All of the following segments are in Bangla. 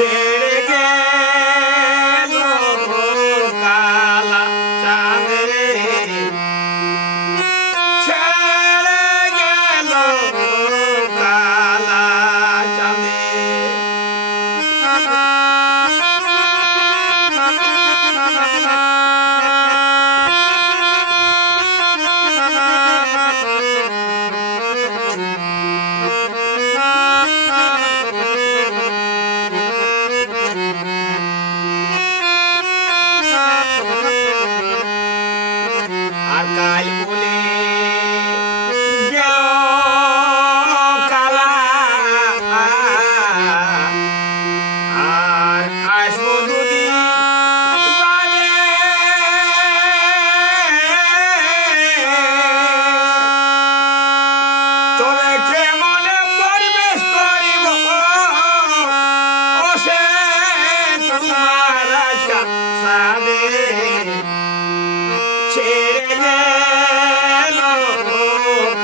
ছেড়ে গেল কালা চাঁদে ছেড়ে গেল কালা চাঁদে আর কাল বলে গেল কালা আর আসবো দুদিন বাদে তবে কেমনে পরিবেশ করিব ও সে তোমার সাদে ছেড়ে গেল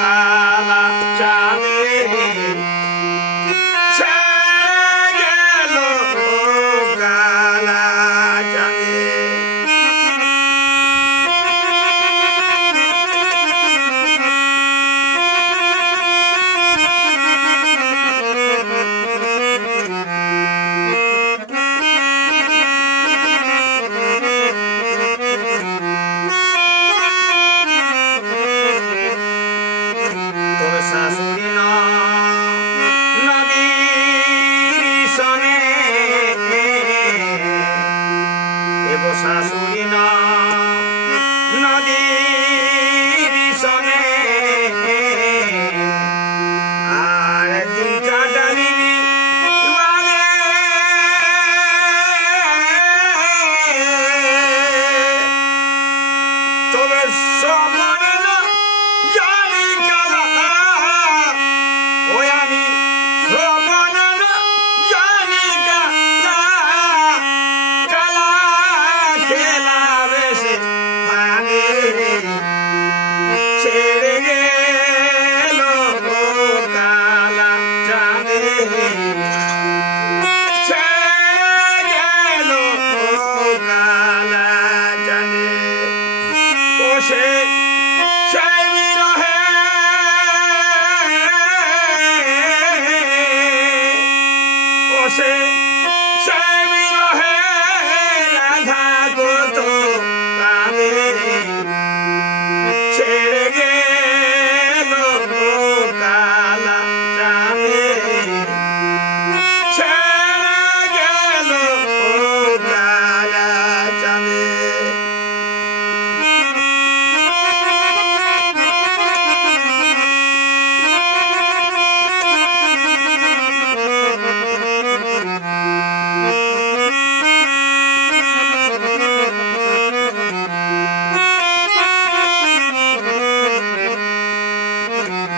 কালা চাঁদে ছেড়ে গেল কালা চাঁদে তোর শাশুড়ি নদীর সনে এব শাশুড়ি নদীর সনে আর দিন কাটালিবি তবে সপনে জানি কালা ওই আমি সপনে জানি কালা কালা খেলা বেশে ভাঙে ছেড়ে গেল কালা চাঁদে ছেড়ে গেল কালা চাঁদে ও সে সেই বিরহে ও সে সেই বিরহে রাধা কত কাঁদে ছেড়ে গেল কালা চাঁদে ছেড়ে গেল কালা চাঁদে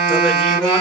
তবে জীবন